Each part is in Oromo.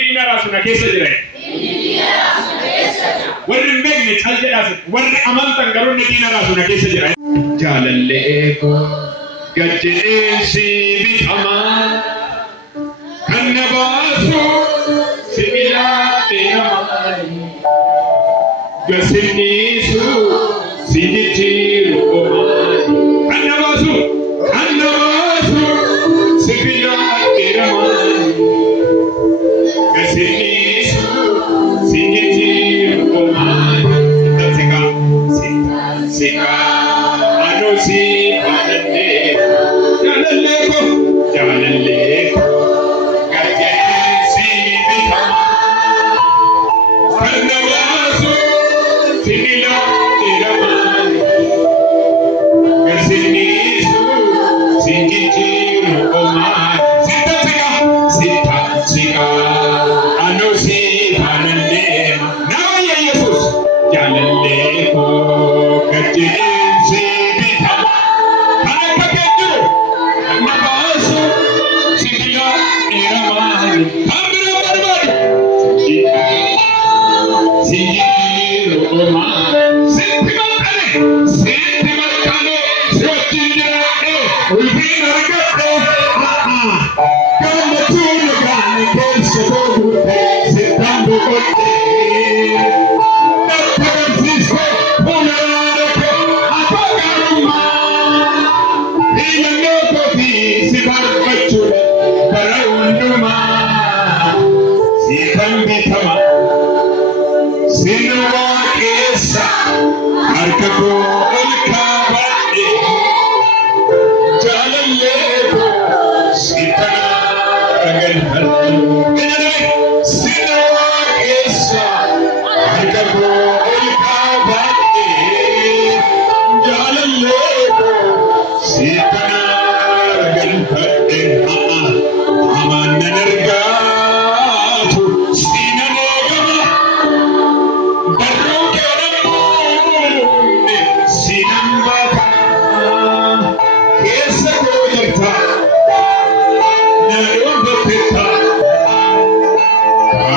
dina rasuna keessa jira. Warri beekne cal jedhaas warri amantan garuu dina rasuna keessa jira. Jaalallee ko gajjee si bitama kan na baasu sibiilaa deemaa gasiniisu sijitiiru omaani kan na baasu sibiilaa deemaa gasiniisu sijitiiru omaani sika anusi anande jalalle ko gajjee si bitama kan na baasu sibiilaa deemaa gasiniisu sijitiiru omaani sika anusi anande naaya Yesus jalalle ko gajjee si bitama kana kakendu na baasu sibiilaa deemaa kamera barbari sijitiiru omaani senti markane sojjinjirae ulfin argate kama tunu gane keessa dogutte sittando kotte Francisco Ponarake Apagaruma Iyanokoti Sibarbachude Paraunduma Sikambitama Sinuwa Kesa Arkako Elkabade Jalaleko Sitana Ragalhar Sinuwa Kesa Arkako Elkabade Jalaleko Sitana Ragalhar Amananargatu Sinanegama Sinambaka Kesa Koyata Narumbapita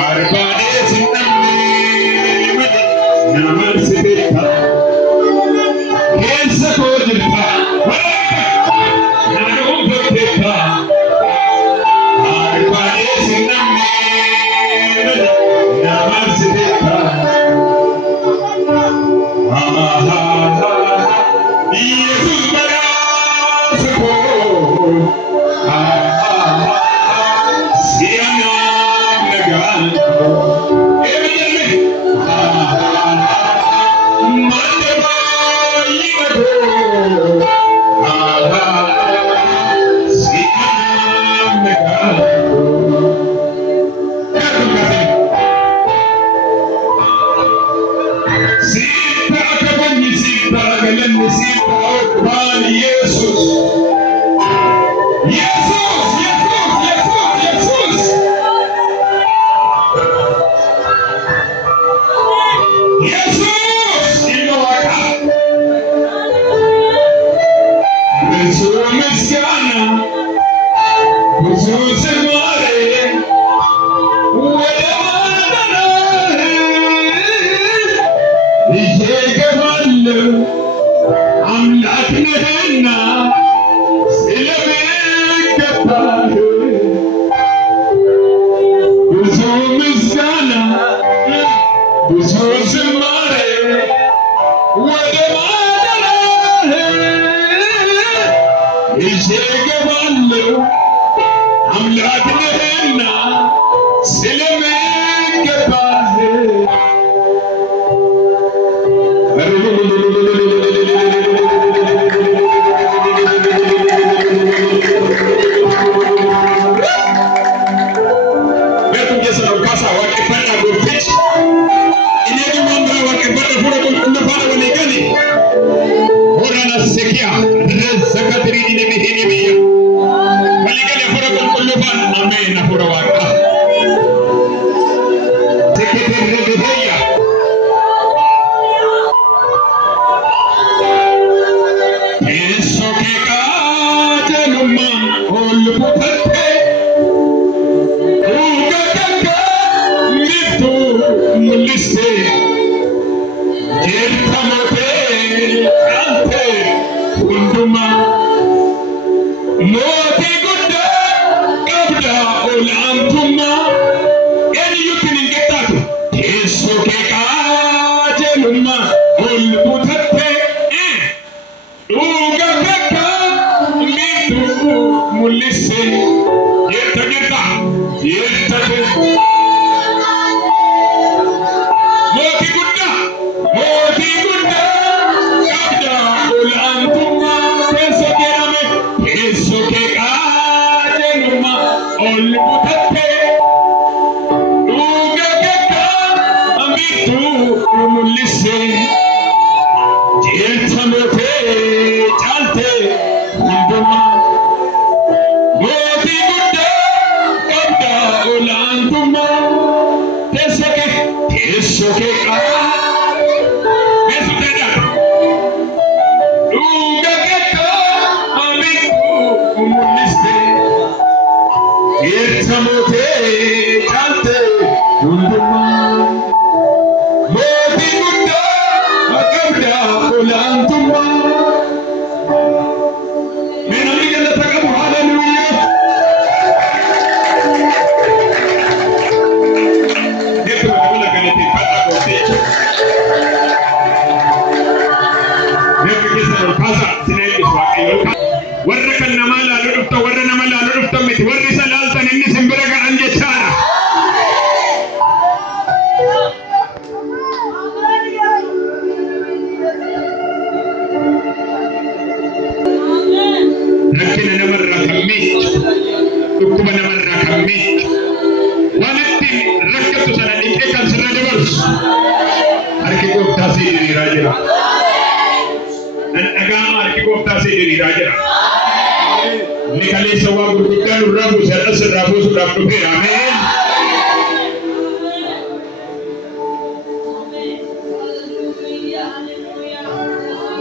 Arbane Sinamne Namarsipita Kesa Koyata Narumbapita Arbane Sinamne Namarsipita Yesus barasuko siana naganto emiyame mandeba yimato siana naganto Sita akabani sita galan sita okban Yesus Yesus Yesus Yesus Yesus Yesus inawaka Yesus mesiana Yesus mare أملاك نهنا سلمك كبار بزوم الزنا بزوم زماري ودمانا يجيك بالو أملاك نهنا سلمك كبار All Yettate. Moti gudda. Kabda ulantuma. Teso kerame. Teso ke kajenuma. Ol butatte. Uga keka. Amitu mulisse. Jethamote. Chalte. Hunduma. Moti gudda. Kabda ulantuma. Teso ke ka. Samote chante dunduma moti gudda akabda ulantuma menami galla takamu hallelujah dekho wala ganete pata kote dekho kisa kaza sinai iswaqi warra kan namala lutta warra namala lutta mit warri salalta ninni simbiraga anje chara lakin namarra kammit ukuma namarra kammit walatti rakkatu sanadi ekan sirra dabarus harki gofta sidiri rajira dan agama harki gofta sidiri rajira nikale sawa gurguddan rabu sadas rabu sudah tuhe amin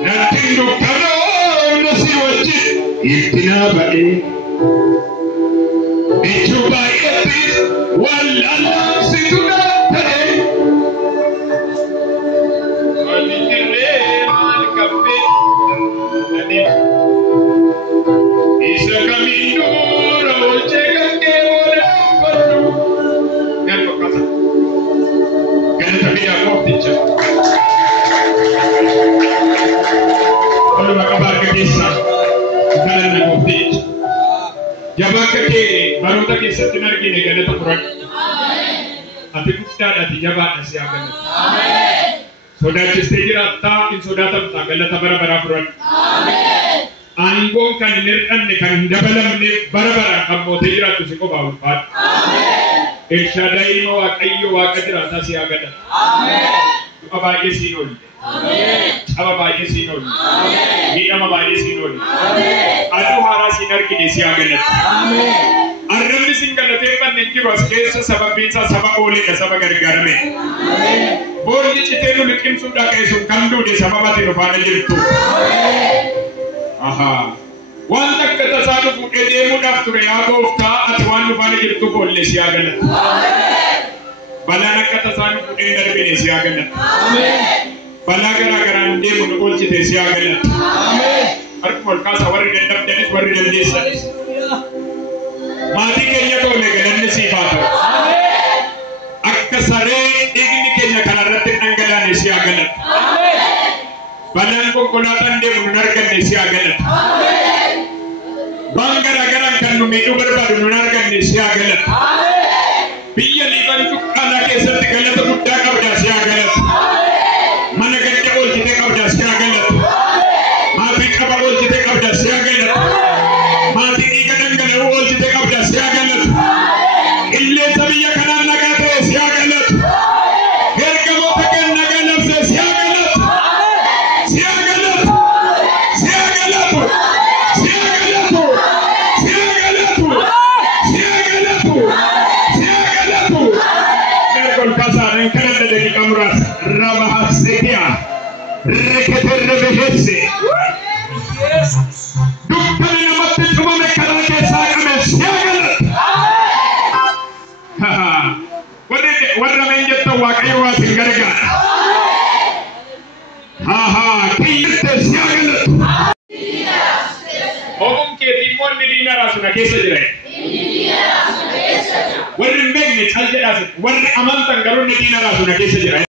natindu kano nasi wajib itina bae bichuba etis walala situna tare walikire man kape ane isa camino llega que ora perlu nel casa kana tabia morticha kalau kabar ke desa kana na morticha jabaka ke baruta ke setinar gini kana to Quran api kutta dati jabaka siapa amin soda cistejira ta in soda tam ta galla tabara bara Quran amin Anggo kan nirkan ne kan dabalam ne barabara kammote jira tu siko baul pat amen irshadai mo akayyo wa kadra ta si agada amen aba yesinol amen aba yesinol amen ni aba yesinol amen adu hara sinar ki desi agada amen arram singalate ban ne ki waske sababin sa sababole ka sabagar me amen bolli chitelu likim suda kai su kandu de sababati no bana jirtu amen aha wanta kata sadu fuke demu dafture ya gofta atwan bani jirtu bolle siagana amen balana kata sadu fuke darbe ne siagana amen balagara garan demu bolchi te siagana amen arkol kasa warri dendam denis warri dendis mati kenya to le galan ne sifato amen akkasare igni kenya kalarat angala ne siagana amen banan ko kolatan de munarkan ne siagalat amen bangara garan kan no medu barbadu munarkan ne siagalat amen biyali bantu kala ke sat galat mutta ka bada siagalat amen managadde ol jite ka bada siagalat amen ma bi ka ol jite ka bada siagalat amen ma ti ka dangale ol jite ka bada siagalat amen ille tabiya kana nagate siagalat amen her ka mo ta ken nagalat se siagalat warri amantan garun ne dina rasu na kesa jira